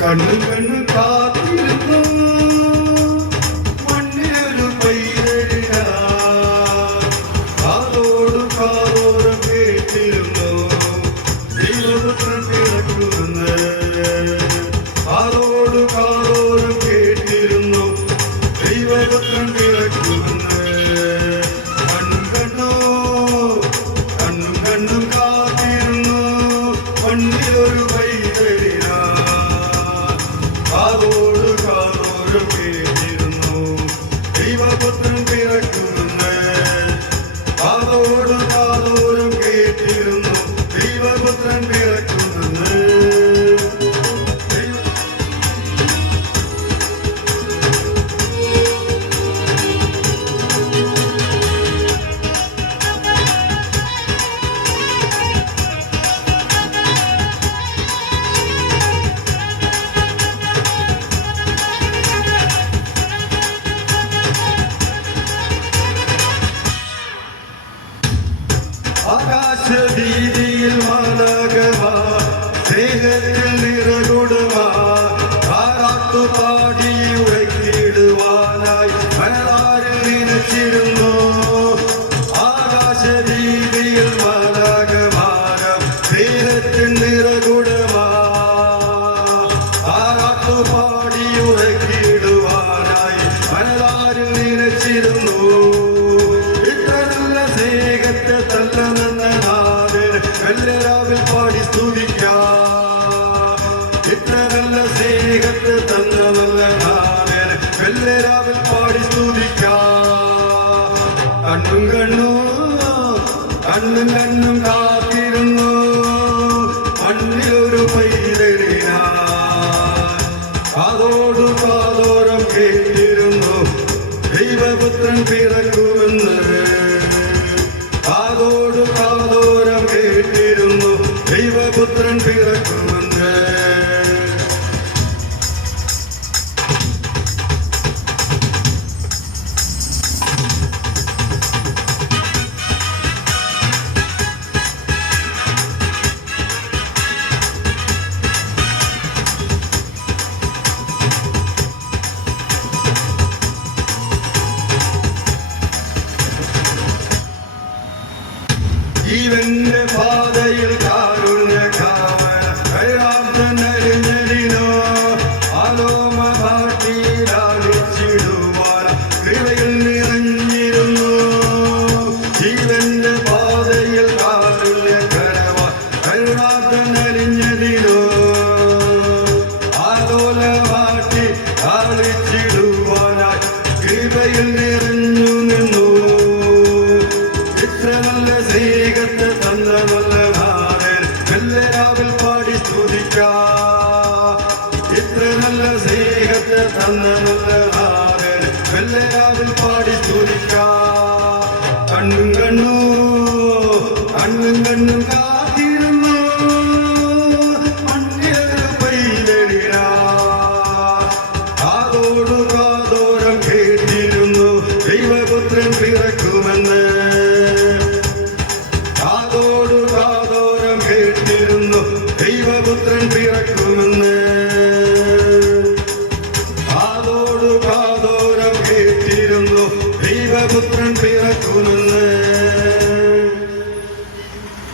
കണ്ണു കണ്ണു കാത്തിരുന്നു മണ്ണിലൊരു പൈതലിന കാതോട് കാതോരം കേട്ടിരുന്നു ദൈവപുത്രൻ പിറക്കുമെന്ന് കാതോട് കാതോരം കേട്ടിരുന്നു ദൈവപുത്രൻ പിറക്കുമെന്ന് കണ്ണും കണ്ണും കാത്തിരുന്നു മണ്ണിലൊരു പൈതലിന കാതോട് കാതോരം കേട്ടിരുന്നു ദൈവപുത്രൻ പിറക്കുമെന്ന് കാതോട് കാതോരം കേട്ടിരുന്നു ദൈവപുത്രൻ പിറക്കുമെന്ന് ആകാശവീതിയിൽ മാലാഖമാ സ്നേഹത്തിൽ നിറകൊടുവാ താരാട്ടു പാടി ഉറക്കിടുവാനായി മലയാറിൽ നനച്ചിരുന്നു ആകാശവീതിയിൽ മാലാഖമാരം സ്നേഹത്തിൽ നിറകൊടുവാ താരാട്ടു പാടി ഉറക്കിടുവാനായി മലയാറിൽ നനച്ചിരുന്നു സ്നേഹത്തെ തല്ലെന്ന നാഥൻ വെല്ലരാവിൽ പാടി സ്തുതിക്കാം ഇത്ര നല്ല സ്നേഹത്തെ തന്ന നല്ല നാഥൻ വെല്ലരാവിൽ പാടി സ്തുതിക്കാം കണ്ണും കണ്ണും കാത്തിരുന്നു മണ്ണിലൊരു പൈതലിന കാതോടു കാതോരം കേട്ടിരുന്നു ദൈവപുത്രൻ പിറക്കുമെന്ന് കാതോട് കാതോരം കേട്ടിരുന്നു ദൈവപുത്രൻ പിറക്കുമെന്ന് ജീവന്റെ പാതയിൽ കാരുണ്യ കാമനരിഞ്ഞടിനോ ആലോമ പാട്ടിയിലാളിച്ചിടുവാൻ കൃപയിൽ നിറഞ്ഞിരുന്നു ജീവന്റെ പാതയിൽ കാരുണ്യ കരുണാത്തനരിഞ്ഞതിനോ ആലോല പാട്ടി ആളിച്ചിടുവാനായി കൃപയിൽ നിറഞ്ഞു നിന്നു ഇത്ര നല്ല സ്നേഹത്തെ തന്ന നല്ല നാഥൻ വെല്ലരാവിൽ പാടി സ്തുതിക്കാം ഇത്ര നല്ല സ്നേഹത്തെ തന്ന നല്ല നാഥൻ വെല്ലരാവിൽ പാടി സ്തുതിക്കാം കണ്ണും കണ്ണും കാത്തിരുന്നു മണ്ണിലൊരു പൈതലിന കാതോടു കാതോരം കേട്ടിരുന്നു ദൈവപുത്രൻ പിറക്കുമെന്ന് കാതോടു കാതോരം കേട്ടിരുന്നു ദൈവപുത്രൻ പിറക്കുമെന്ന് കാതോടു കാതോരം കേട്ടിരുന്നു ദൈവപുത്രൻ പിറക്കുമെന്ന്